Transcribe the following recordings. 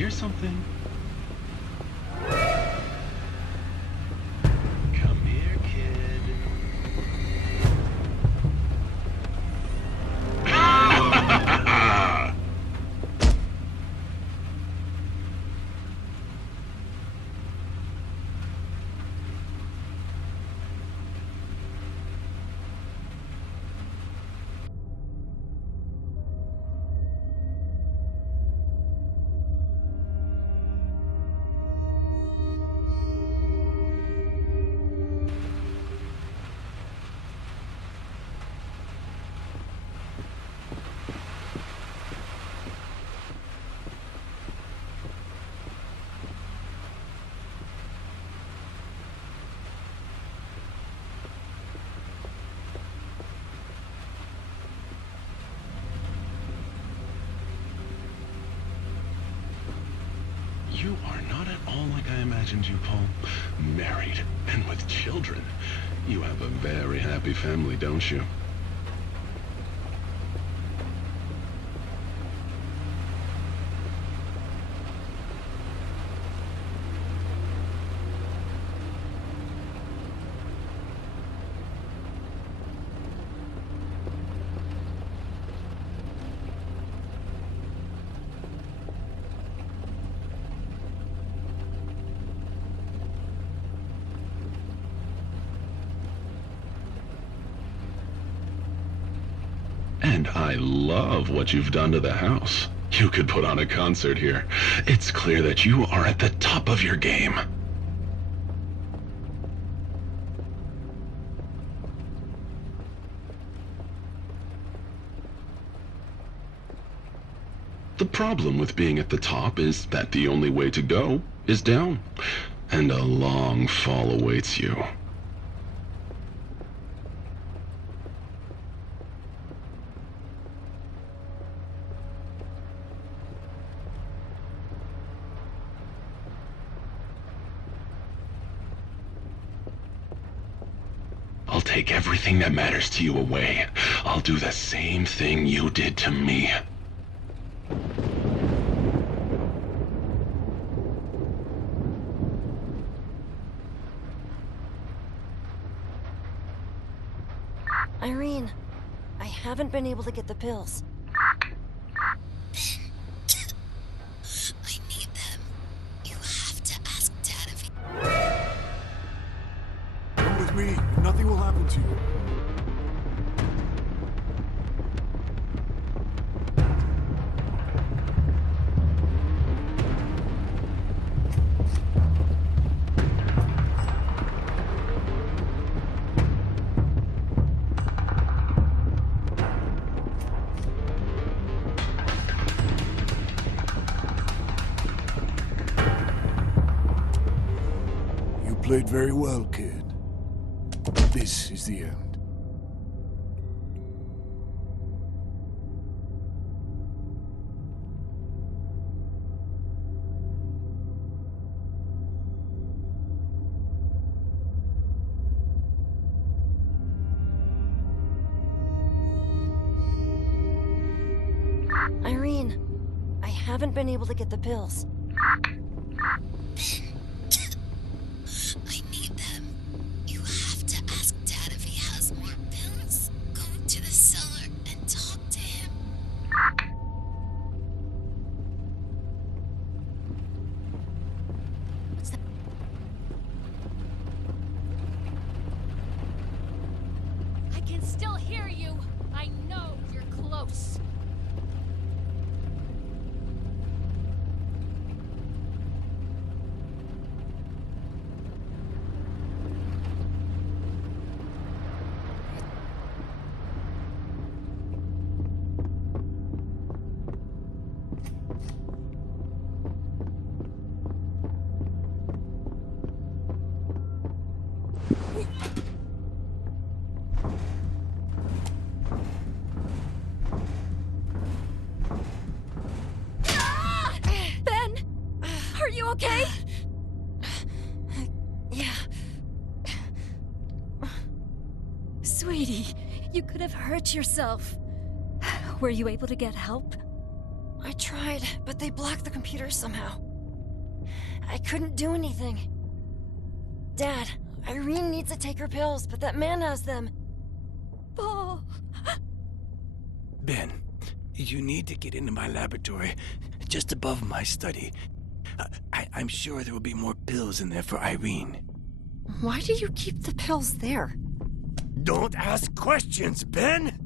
hear something? Come here, kid. You are not at all like I imagined you, Paul. Married and with children. You have a very happy family, don't you? And I love what you've done to the house. You could put on a concert here. It's clear that you are at the top of your game. The problem with being at the top is that the only way to go is down, and a long fall awaits you. I'll take everything that matters to you away. I'll do the same thing you did to me. Irene, I haven't been able to get the pills. I need them. You have to ask Dad if he... Come with me. Nothing will happen to you. You played very well, kid. This is the end. Irene, I haven't been able to get the pills. I need them. You have to ask Dad if he has more pills. Go to the cellar and talk to him. What's that? I can still hear you. I know you're close. Are you okay? Yeah. Sweetie, you could have hurt yourself. Were you able to get help? I tried, but they blocked the computer somehow. I couldn't do anything. Dad, Irene needs to take her pills, but that man has them. Paul. Ben, you need to get into my laboratory, just above my study. I'm sure there will be more pills in there for Irene. Why do you keep the pills there? Don't ask questions, Ben!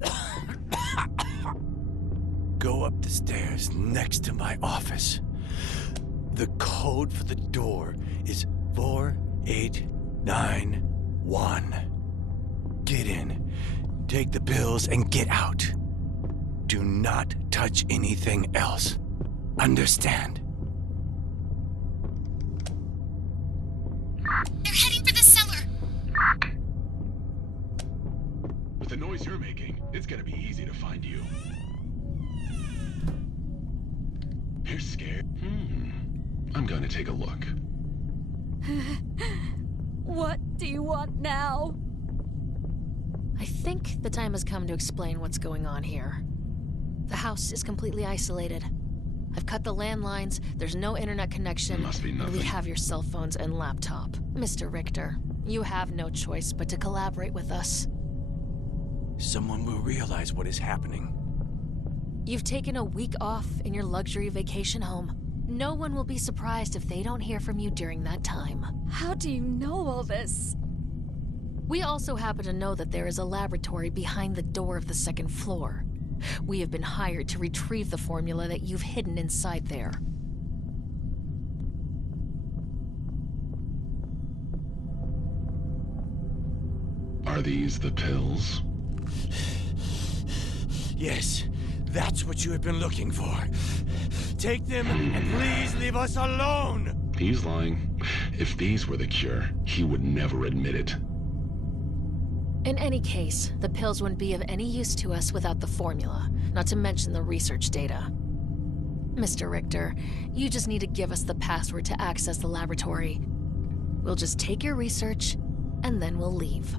Go up the stairs next to my office. The code for the door is 4891. Get in, take the pills, and get out. Do not touch anything else. Understand? They're heading for the cellar. With the noise you're making, it's gonna be easy to find you. You're scared? I'm gonna take a look. What do you want now? I think the time has come to explain what's going on here. The house is completely isolated. I've cut the landlines, there's no internet connection, Must be and nothing. we have your cell phones and laptop. Mr. Richter, you have no choice but to collaborate with us. Someone will realize what is happening. You've taken a week off in your luxury vacation home. No one will be surprised if they don't hear from you during that time. How do you know all this? We also happen to know that there is a laboratory behind the door of the second floor. We have been hired to retrieve the formula that you've hidden inside there. Are these the pills? Yes, that's what you have been looking for. Take them, and please leave us alone! He's lying. If these were the cure, he would never admit it. In any case, the pills wouldn't be of any use to us without the formula, not to mention the research data. Mr. Richter, you just need to give us the password to access the laboratory. We'll just take your research, and then we'll leave.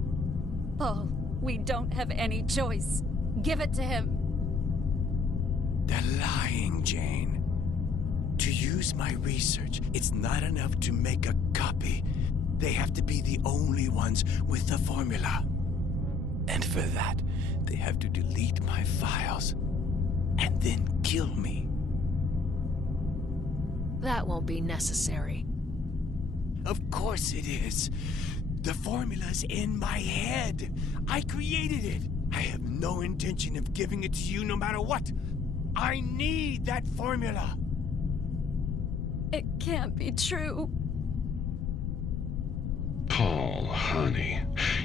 Paul, we don't have any choice. Give it to him. They're lying, Jane. To use my research, it's not enough to make a copy. They have to be the only ones with the formula. And for that, they have to delete my files and then kill me. That won't be necessary. Of course it is. The formula's in my head. I created it. I have no intention of giving it to you no matter what. I need that formula. It can't be true. Paul, honey,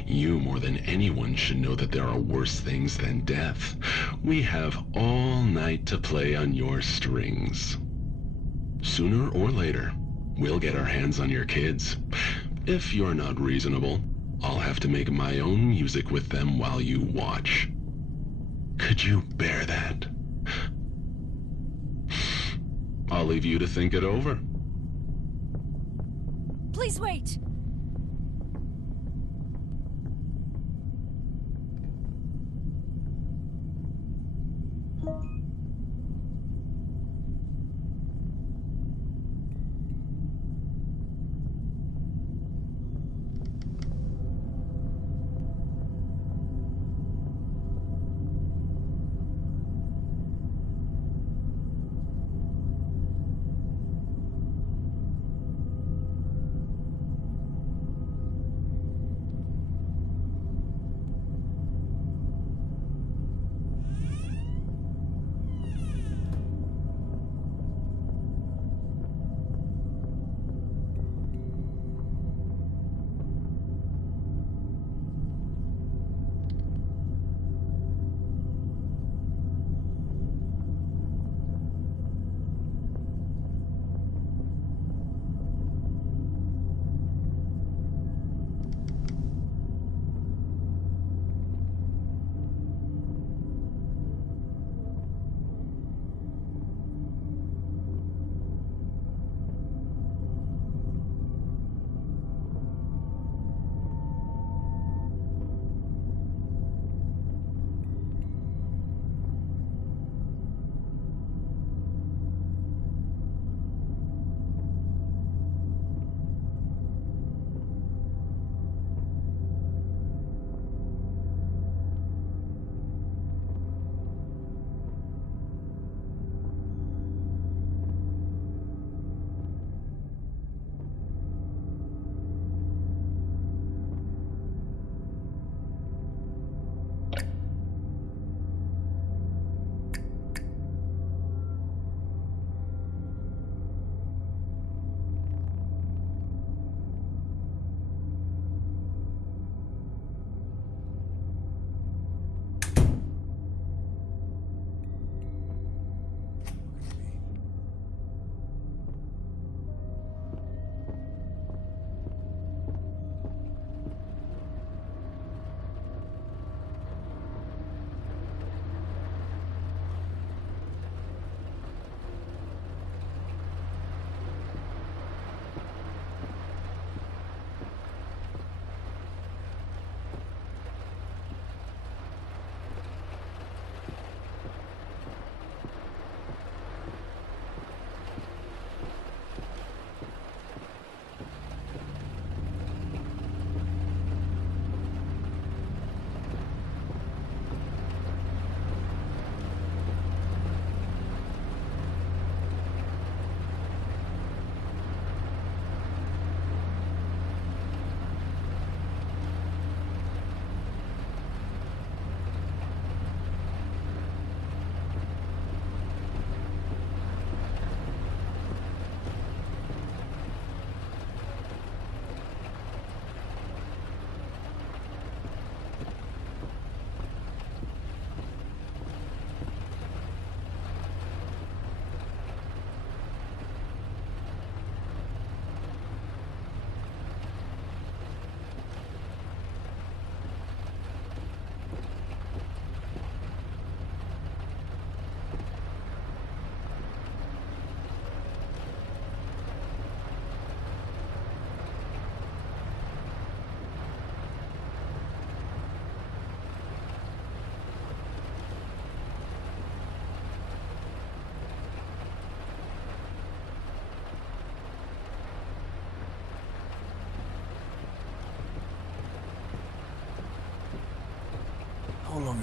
you more than anyone should know that there are worse things than death. We have all night to play on your strings. Sooner or later, we'll get our hands on your kids. If you're not reasonable, I'll have to make my own music with them while you watch. Could you bear that? I'll leave you to think it over. Please wait.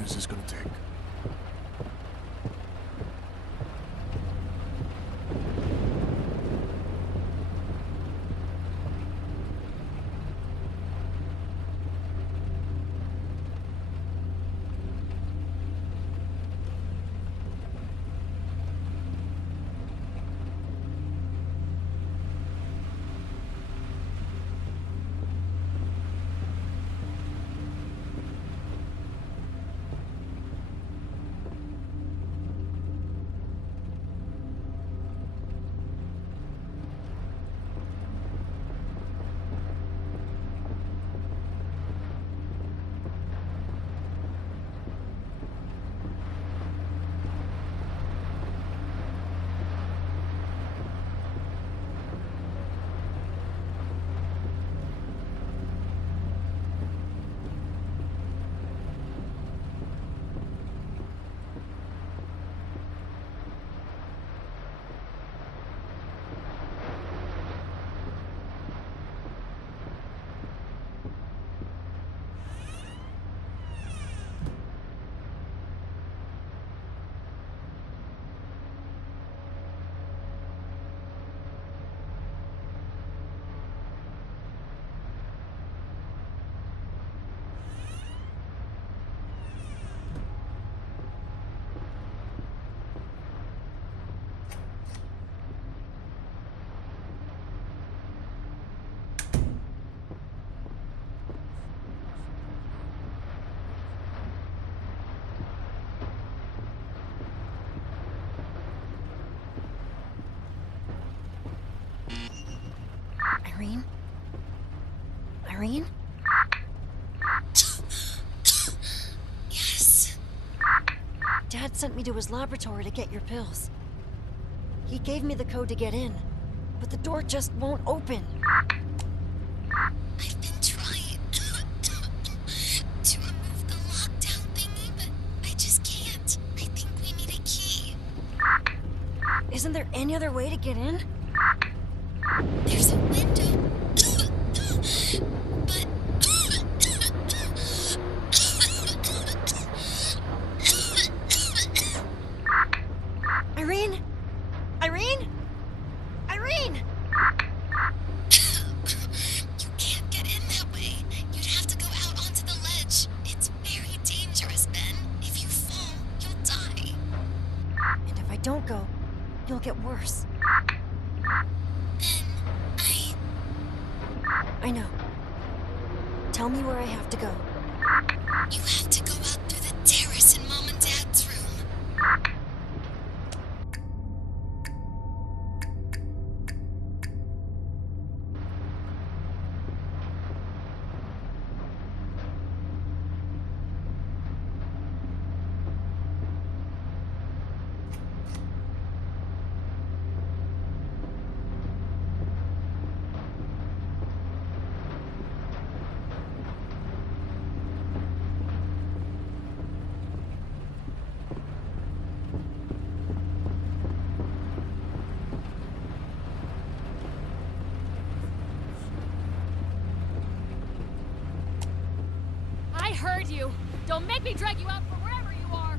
is this gonna take? Irene? Irene? Yes. Dad sent me to his laboratory to get your pills. He gave me the code to get in, but the door just won't open. I've been trying to remove the lockdown thingy, but I just can't. I think we need a key. Isn't there any other way to get in? There's a window. But Irene? Irene? Irene! you can't get in that way. You'd have to go out onto the ledge. It's very dangerous, Ben. If you fall, you'll die. And if I don't go, you'll get worse. I know. Tell me where I have to go. You have to go out through the terrace in Mom and Dad's room. I heard you. Don't make me drag you out from wherever you are.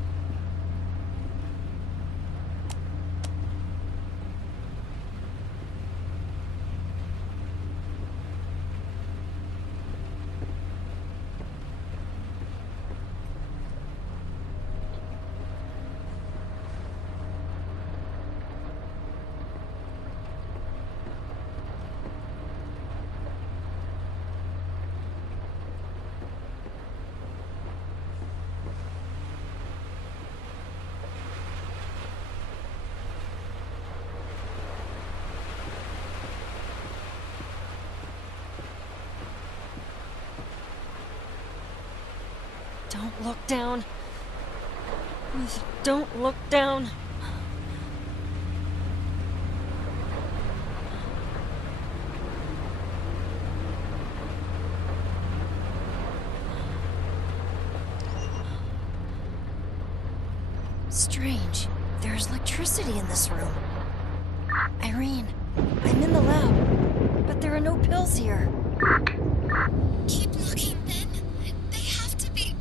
Don't look down. Please, don't look down. Strange. There's electricity in this room. Irene, I'm in the lab, but there are no pills here. Keep looking, Ben. They have to be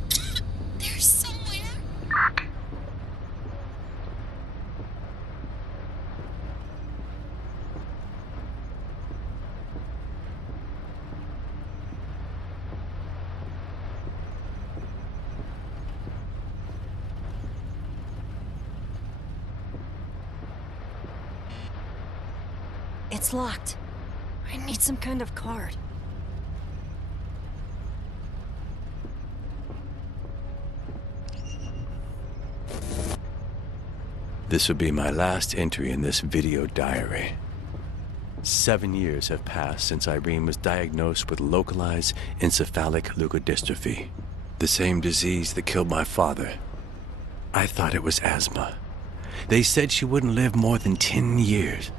there somewhere. It's locked. I need some kind of card. This would be my last entry in this video diary. 7 years have passed since Irene was diagnosed with localized encephalic leukodystrophy, the same disease that killed my father. I thought it was asthma. They said she wouldn't live more than 10 years.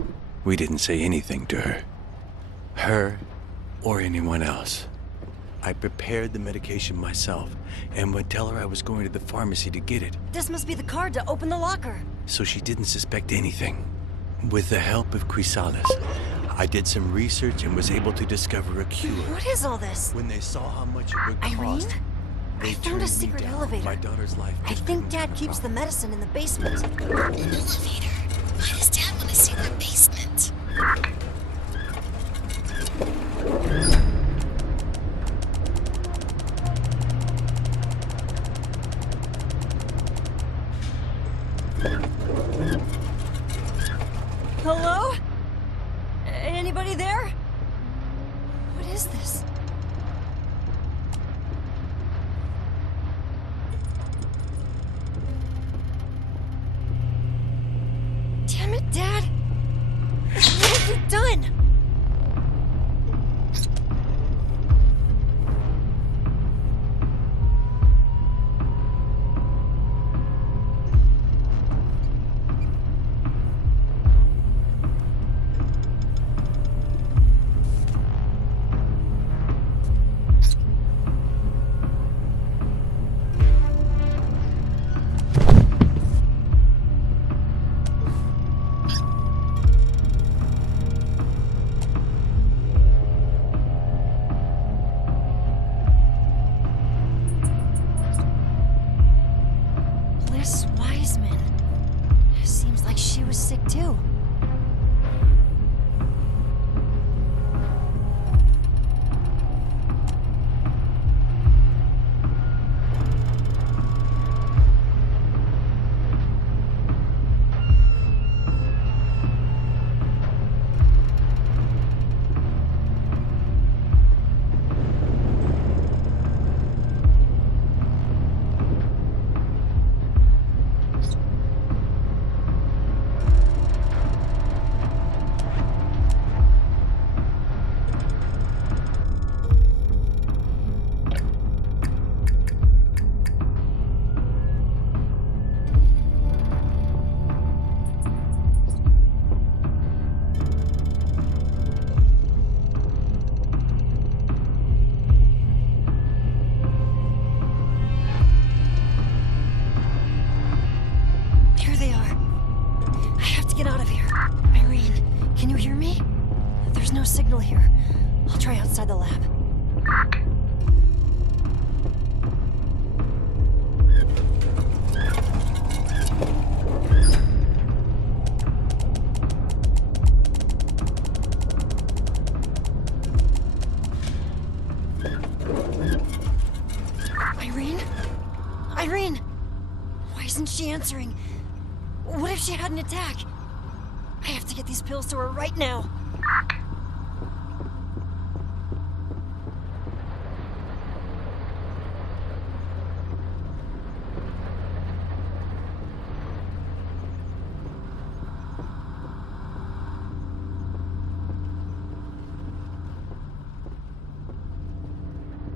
We didn't say anything to her or anyone else. I prepared the medication myself and would tell her I was going to the pharmacy to get it, This must be the card to open the locker. so she didn't suspect anything. With the help of Chrysalis, I did some research and was able to discover a cure. What is all this? When they saw how much it would Irene? cost, I they found turned a me secret down. elevator. My daughter's life. I think Dad keeps the medicine in the basement. An elevator? Why does Dad want to see the basement? Hello? Anybody there? What is this? Damn it, Dad! What have you done? Bliss Wiseman. Seems like she was sick too. Here they are. I have to get out of here. Irene, can you hear me? There's no signal here. I'll try outside the lab. Irene? Irene! Why isn't she answering? What if she had an attack? I have to get these pills to her right now.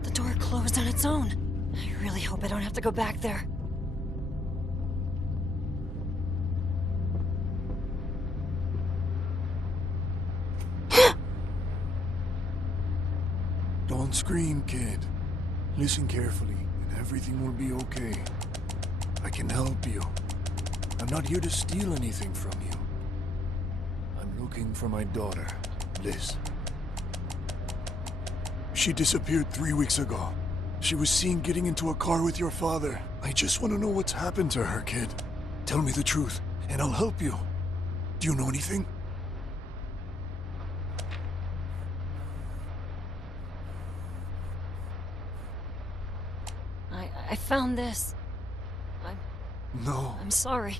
The door closed on its own. I really hope I don't have to go back there. Don't scream, kid. Listen carefully, and everything will be okay. I can help you. I'm not here to steal anything from you. I'm looking for my daughter, Liz. She disappeared 3 weeks ago. She was seen getting into a car with your father. I just want to know what's happened to her, kid. Tell me the truth, and I'll help you. Do you know anything? I found this. No. I'm sorry.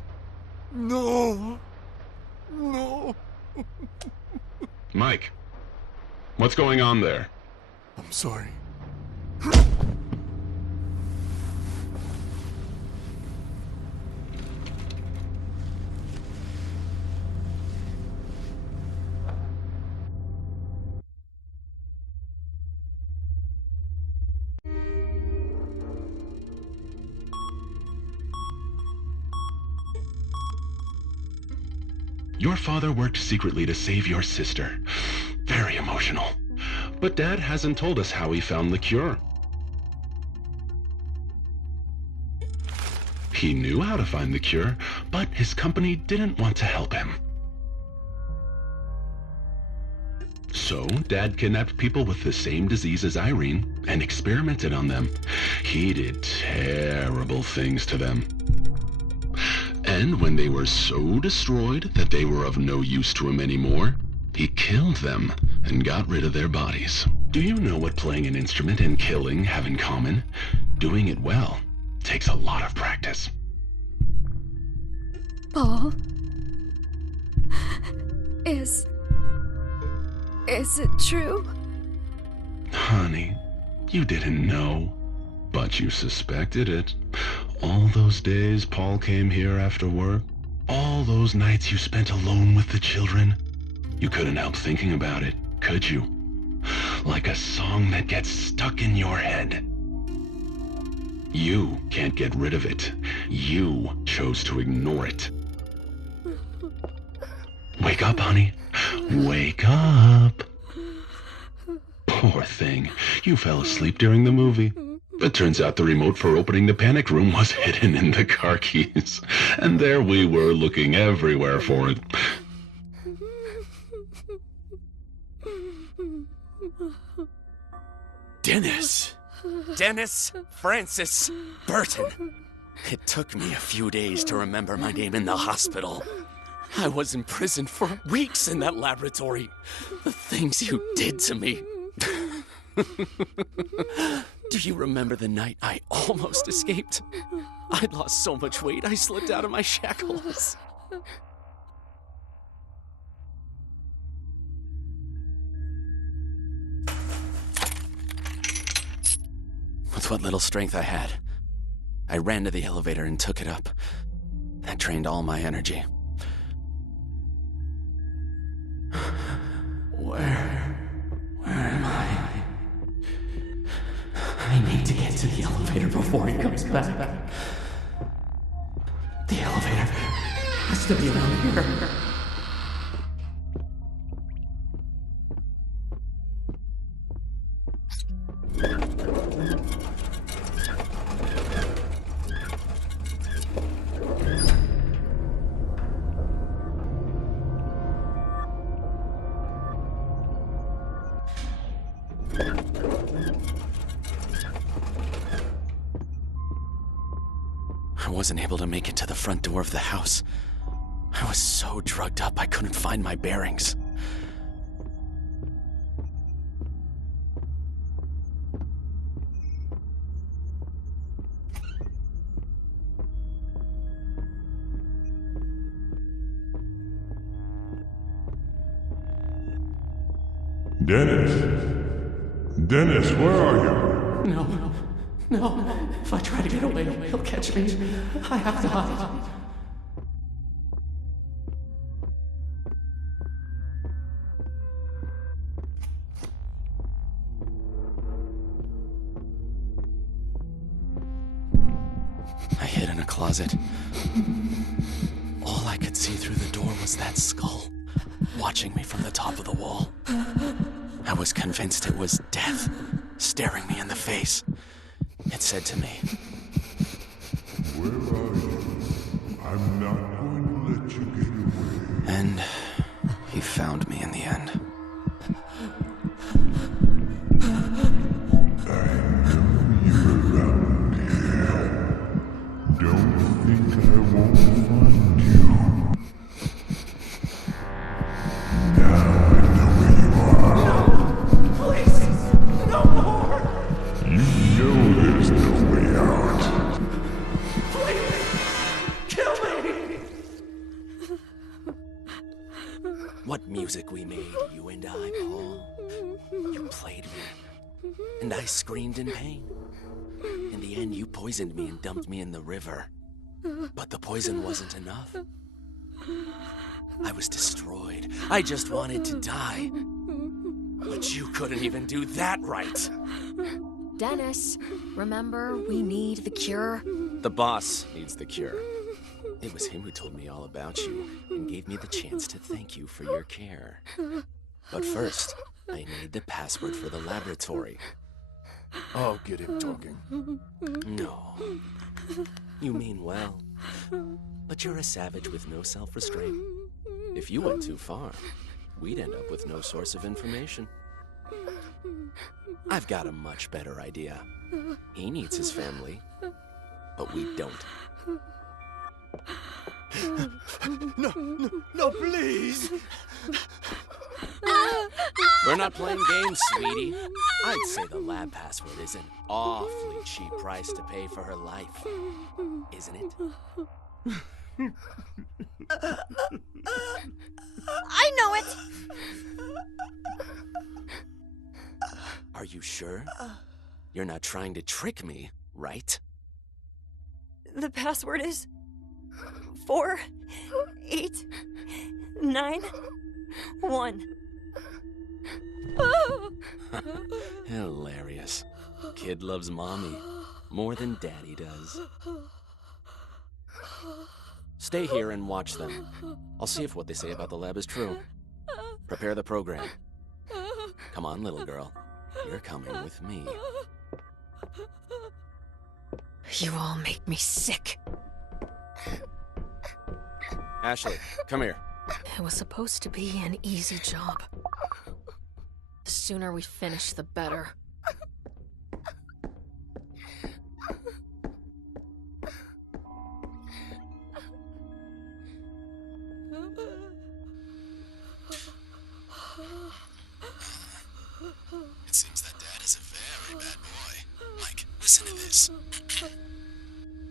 No. No. Mike, what's going on there? I'm sorry. Your father worked secretly to save your sister. Very emotional. But Dad hasn't told us how he found the cure. He knew how to find the cure, but his company didn't want to help him. So, Dad kidnapped people with the same disease as Irene and experimented on them. He did terrible things to them. And when they were so destroyed that they were of no use to him anymore, he killed them and got rid of their bodies. Do you know what playing an instrument and killing have in common? Doing it well takes a lot of practice. Paul? Is it true? Honey, you didn't know, but you suspected it. All those days Paul came here after work, all those nights you spent alone with the children, you couldn't help thinking about it, could you? Like a song that gets stuck in your head. You can't get rid of it. You chose to ignore it. Wake up, honey. Wake up. Poor thing. You fell asleep during the movie. It turns out the remote for opening the panic room was hidden in the car keys. And there we were looking everywhere for it. Dennis Francis Burton. It took me a few days to remember my name in the hospital. I was imprisoned for weeks in that laboratory. The things you did to me. Do you remember the night I almost escaped? I'd lost so much weight I slipped out of my shackles. With what little strength I had, I ran to the elevator and took it up. That drained all my energy. Where am I? I need to get to the elevator before he comes back. The elevator has to be around here. I wasn't able to make it to the front door of the house. I was so drugged up I couldn't find my bearings. Dennis, where are you? No. If I try to get away, he'll catch me. I have to hide. I hid in a closet. All I could see through the door was that skull, watching me from the top of the wall. I was convinced it was death, staring me in the face. It said to me, Where are you? I'm not going to let you get away. and he found me in the end. I know you're around here. Don't think I won't find you. Now I know where you are. Please, no more! You know there's no way out. Please, kill me! What music we made, you and I, Paul. You played me, and I screamed in pain. In the end, you poisoned me and dumped me in the river. But the poison wasn't enough. I was destroyed. I just wanted to die. But you couldn't even do that right. Dennis, remember, we need the cure. The boss needs the cure. It was him who told me all about you and gave me the chance to thank you for your care. But first, I need the password for the laboratory. I'll get him talking. No. You mean well. But you're a savage with no self-restraint. If you went too far, we'd end up with no source of information. I've got a much better idea. He needs his family, but we don't. No, please! We're not playing games, sweetie. I'd say the lab password is an awfully cheap price to pay for her life. Isn't it? I know it! Are you sure? You're not trying to trick me, right? The password is 4891. Hilarious. Kid loves mommy more than daddy does. Stay here and watch them. I'll see if what they say about the lab is true. Prepare the program. Come on, little girl. You're coming with me. You all make me sick. Ashley, come here. It was supposed to be an easy job. The sooner we finish, the better. It seems that Dad is a very bad boy. Mike, listen to this.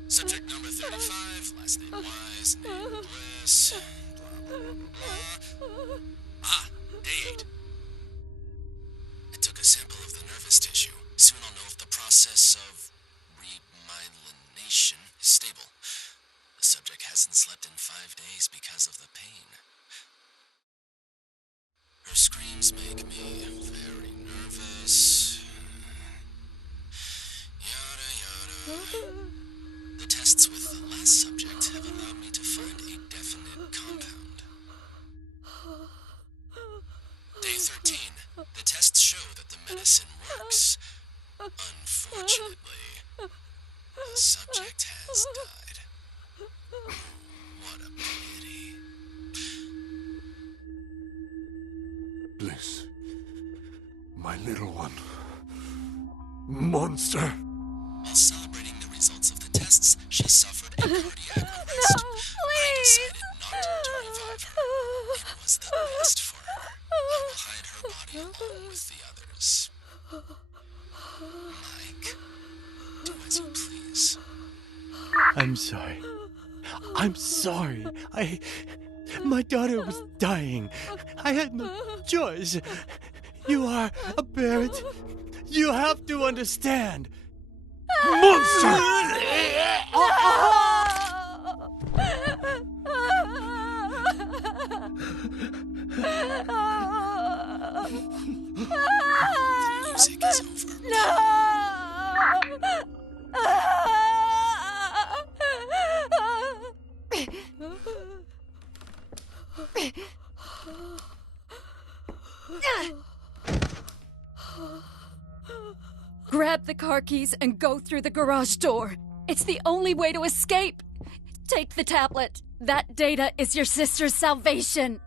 Subject number 35, last name Wise, name Bliss, blah, blah, blah, blah. Ah, day 8. I took a sample of the nervous tissue. Soon I'll know if the process of remyelination is stable. The subject hasn't slept in 5 days because of the pain. Her screams make me very nervous. Yada yada. The tests with the last subject have allowed me to find a definite compound. Day 13. The tests show that the medicine works. Unfortunately, the subject has died. What a pity. Bliss. My little one. Monster. While celebrating the results of the tests, she suffered a cardiac arrest. I decided not to revive her. It was the best for her. I will hide her body along with the others. Mike, do as you please. I'm sorry. I'm sorry. My daughter was dying. I had no choice. You are a parent. You have to understand. Monster! The music is over. Grab the car keys and go through the garage door. It's the only way to escape. Take the tablet. That data is your sister's salvation.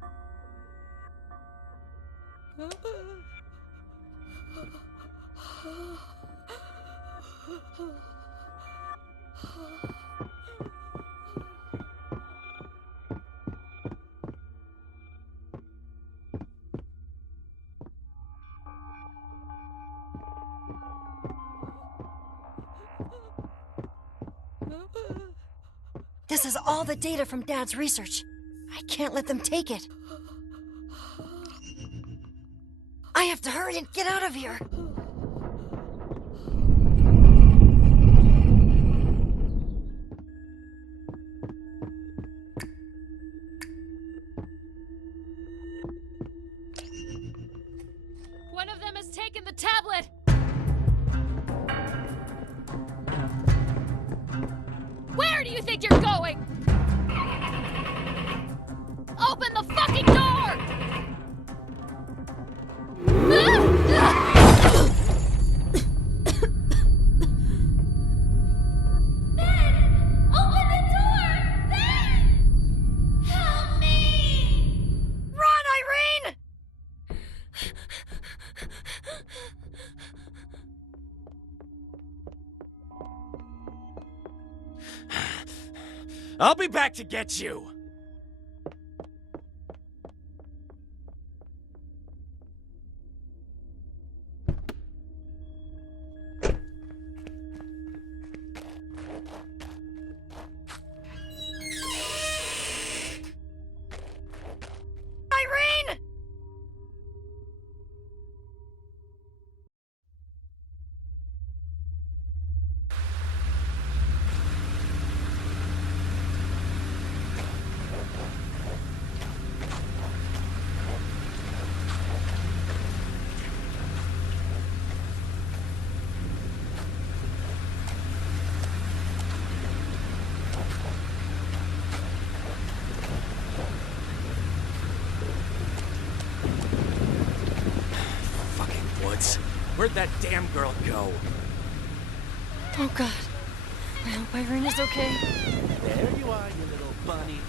This is all the data from Dad's research. I can't let them take it. I have to hurry and get out of here. One of them has taken the tablet! Where do you think you're going? Open the fucking door! Ben! Open the door! Ben! Help me! Run, Irene! I'll be back to get you! Irene! Where'd that damn girl go? Oh God. I hope Irene is okay. There you are, you little bunny.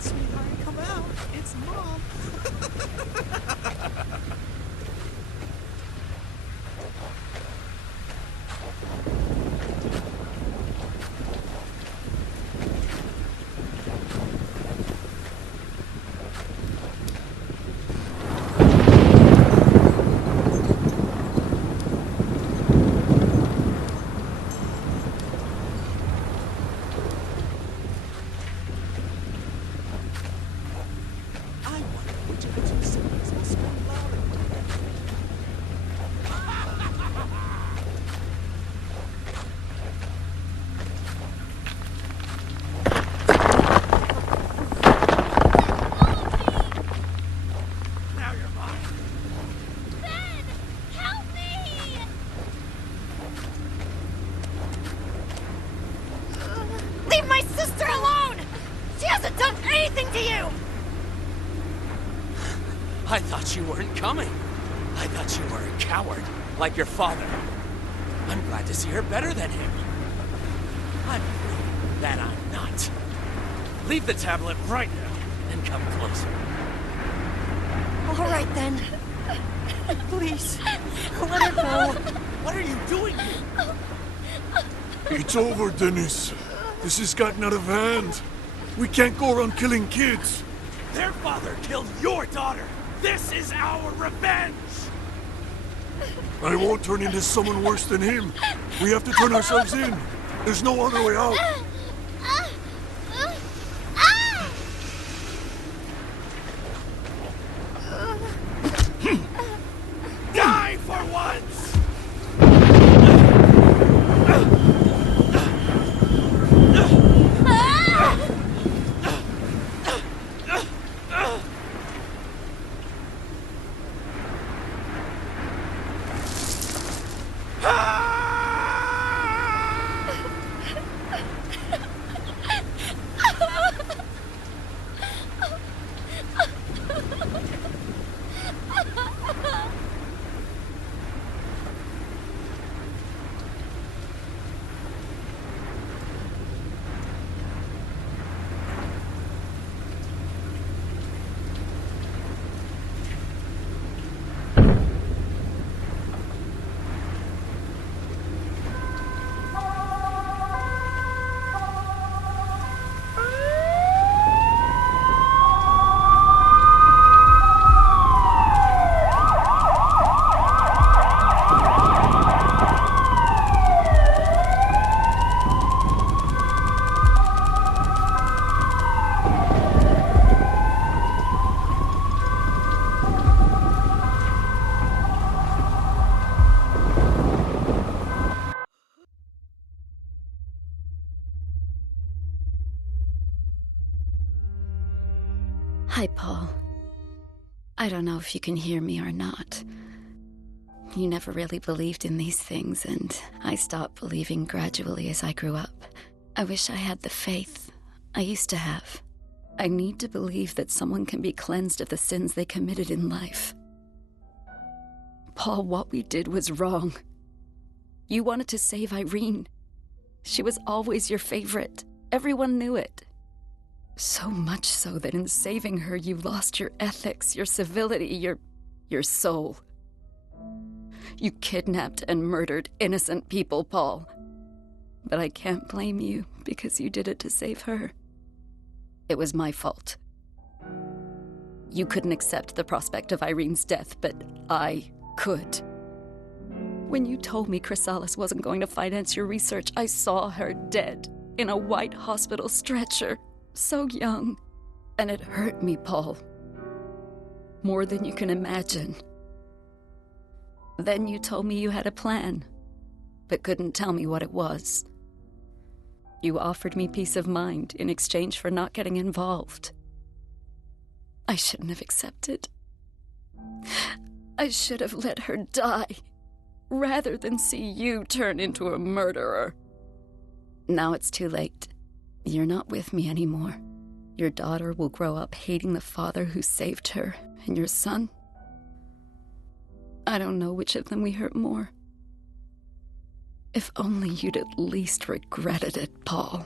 Sweetheart, come out. It's Mom. I thought you weren't coming. I thought you were a coward, like your father. I'm glad to see her better than him. I'm afraid that I'm not. Leave the tablet right now and come closer. All right, then. Please, let her go. What are you doing here? It's over, Dennis. This has gotten out of hand. We can't go around killing kids. Their father killed your daughter. This is our revenge! I won't turn into someone worse than him. We have to turn ourselves in. There's no other way out. Die for once! Hi, Paul. I don't know if you can hear me or not. You never really believed in these things, and I stopped believing gradually as I grew up. I wish I had the faith I used to have. I need to believe that someone can be cleansed of the sins they committed in life. Paul, what we did was wrong. You wanted to save Irene. She was always your favorite. Everyone knew it. So much so that in saving her, you lost your ethics, your civility, your soul. You kidnapped and murdered innocent people, Paul. But I can't blame you because you did it to save her. It was my fault. You couldn't accept the prospect of Irene's death, but I could. When you told me Chrysalis wasn't going to finance your research, I saw her dead in a white hospital stretcher. So young. And it hurt me, Paul. More than you can imagine. Then you told me you had a plan, but couldn't tell me what it was. You offered me peace of mind in exchange for not getting involved. I shouldn't have accepted. I should have let her die, rather than see you turn into a murderer. Now it's too late. You're not with me anymore. Your daughter will grow up hating the father who saved her, and your son? I don't know which of them we hurt more. If only you'd at least regretted it, Paul.